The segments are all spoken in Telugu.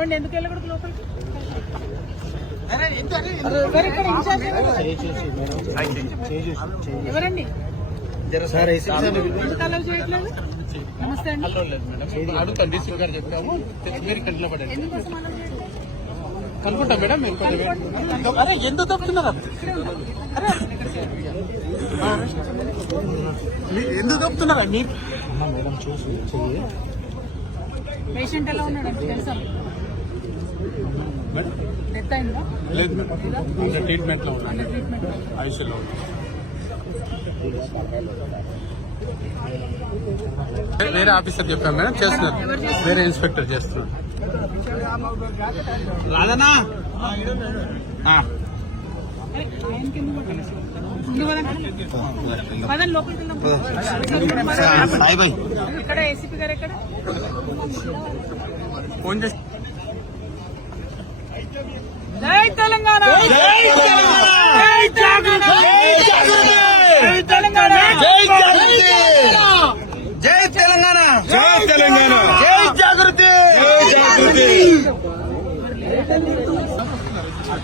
ఏమండి ఎందుకు వెళ్ళకూడదు లోపలికి? ఎవరండి ఎందుకు అలౌ చేయట్లేదు? నమస్తే అండి. అడుగుతాను డీసీ గారు చెప్పాము మీరు కంట్లో పడండి ఎందుకోసం అలౌ చేయట్లేదు? కనుకుంటా మేడం. అరే ఎందుకు తప్పుతున్నారు? ఎందుకు తప్పుతున్నారా మీరు? పేషెంట్ ఎలా ఉన్నాడు తెలుసా? డెత్ అయిందా? లేదు మేడం, ట్రీట్మెంట్ లో ఉన్నాను, ఐసీలో ఉన్నాను. వేరే ఆఫీసర్ చెప్పాను మేడం, చేస్తున్నారు. వేరే ఇన్స్పెక్టర్ చేస్తున్నారు. రాదనా ఇక్కడ ఏసీపీ గారు ఎక్కడ? ఫోన్ చేసి జై తెలంగాణ, జై తెలంగాణ, జై తెలంగాణ, జై తెలంగాణ, జై తెలంగాణ, జై జాగృతి,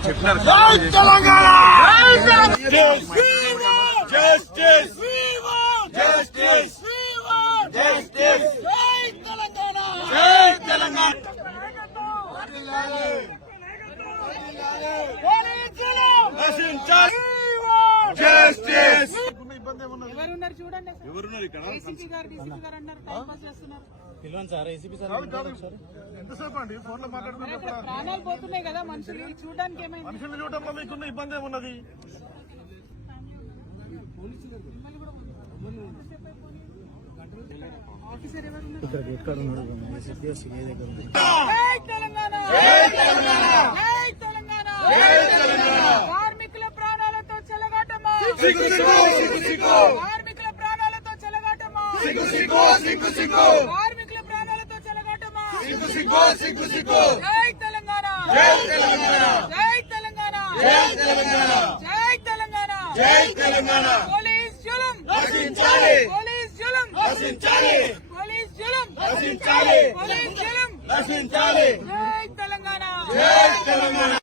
చెప్పినారు. జై తెలంగాణ, జస్టిస్, జస్టిస్, జస్టిస్, జై తెలంగాణ, జై తెలంగాణ. ఎవరున్నారు చూడండి. ఎవరున్నారు ఇక్కడ? ఏసీపీ గారు, డీసీపీ గారు అన్నారు, టైం పాస్ చేస్తున్నారు. ఎంతసేపు అండి ఫోన్ లో మాట్లాడుతున్నారు? ప్రాణాలు పోతున్నాయి కదా మనుషులు, చూడడానికి ఏమైంది? మనుషులు చూడటంలో మీకున్న ఇబ్బంది ఏమున్నది? ఆఫీసర్ ఎవరు? కార్మికుల ప్రాణాలతో చెలగాటమా, కార్మికుల ప్రాణాలతో చెలగాటమా, కార్మికుల ప్రాణాలతో చెలగాటమా. జై తెలంగాణ, జై తెలంగాణ, జై తెలంగాణ, జై తెలంగాణ. పోలీస్ జులుం నశించాలి, పోలీస్ జులుం నశించాలి, పోలీస్ జులుం నశించాలి, పోలీస్ జులుం నశించాలి. జై తెలంగాణ, జై తెలంగాణ.